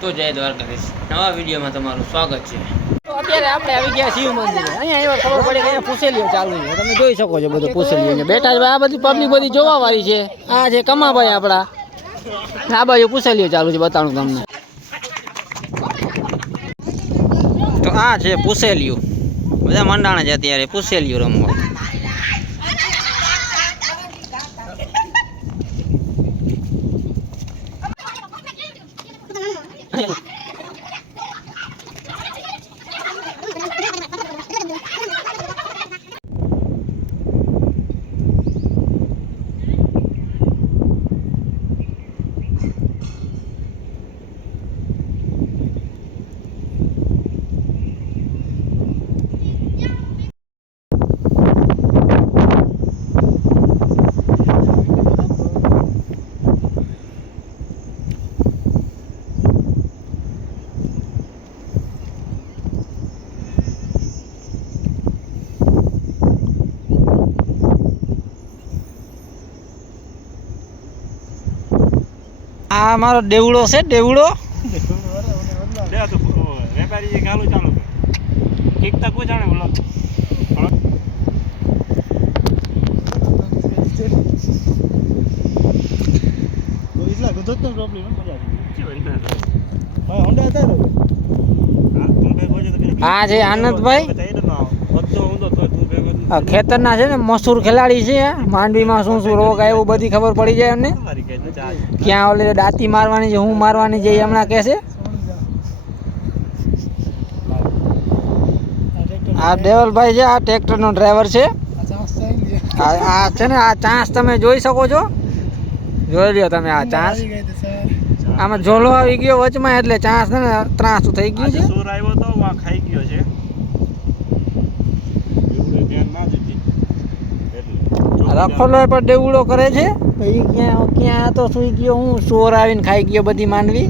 તો જય દ્વારકાધીશ, નવા વિડીયોમાં તમારું સ્વાગત છે। તો અત્યારે આપણે આવી ગયા શિવ મંદિરે। અહીંયા એવા ખબર પડી કે અહીંયા પૂછેલીઓ ચાલુ છે, તમે જોઈ શકો છો બધું પૂછેલીઓ બેઠા છે। આ બધી પબ્લિક બધી જોવા વાળી છે। આ છે કમાભાઈ આપણા, આ બાજુ પૂછેલીઓ ચાલુ છે, બતાડું તમને। તો આ છે પૂછેલીઓ, બધા મંડાણા છે અત્યારે પૂછેલીઓ રમવા। આ મારો દેવડો છે, દેવડો વેપારી ગાલું ચાલુ કીકતા કોઈ જાણે બોલો તો इसला गदत નો પ્રોબ્લેમ મજા આવી હોન્ડા હતા આ છે આનંદભાઈ, ખેતરના છે ને મશહૂર ખેલાડી છે। માંડવીમાં શું શું રોગ આવ્યો બધી ખબર પડી જાય એમને। ક્યાં ઓલે દાંતી મારવાની છે, હું મારવાની છે, એ હમણાં કહેશે। આ દેવલભાઈ છે, આ ટ્રેક્ટરનો ડ્રાઈવર છે। આ છે ને આ ચાંસ તમે જોઈ શકો છો, જોઈ લ્યો તમે આ ચાંસ। આમાં ઝોલો આવી ગયો વચમાં એટલે ચાંસ ને ત્રાસું થઈ ગયું છે। સુર આવ્યો તો વા ખાઈ ગયો છે, ધ્યાન ના દીધી રખોલો પણ દેવડો કરે છે। ક્યાં ક્યાં તો સુઈ ગયો, હું ચોર આવીને ખાઈ ગયો બધી માંડવી।